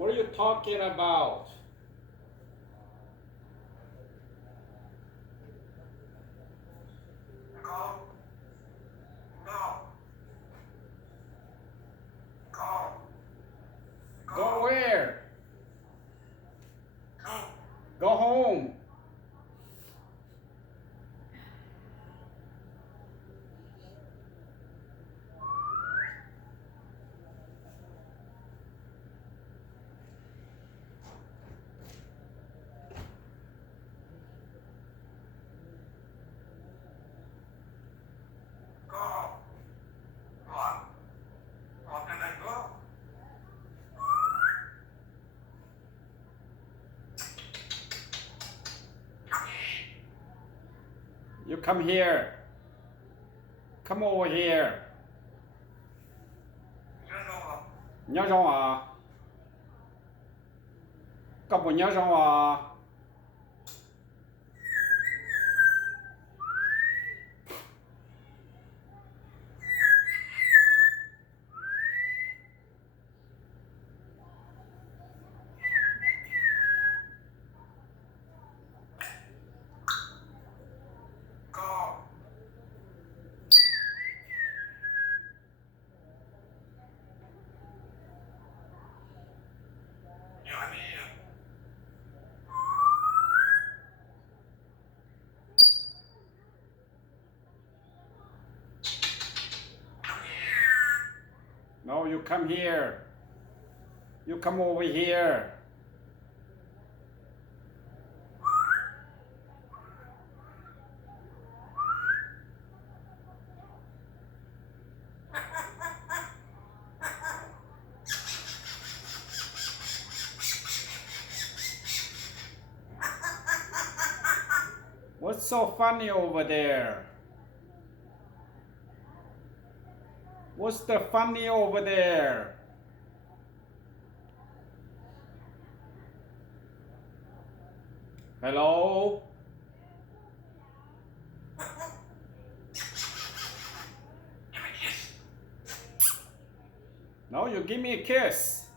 What are you talking about? Go. Go. Go. Go where? Go. Go home. Go. What? What can I go? You come here. Come over here. 认识我。nhớ sao à? Cậu có nhớ sao à? Go. You and me. No, you come here. You come over here. What's so funny over there? What's the funny over there? Hello? Give me a kiss. No, you give me a kiss.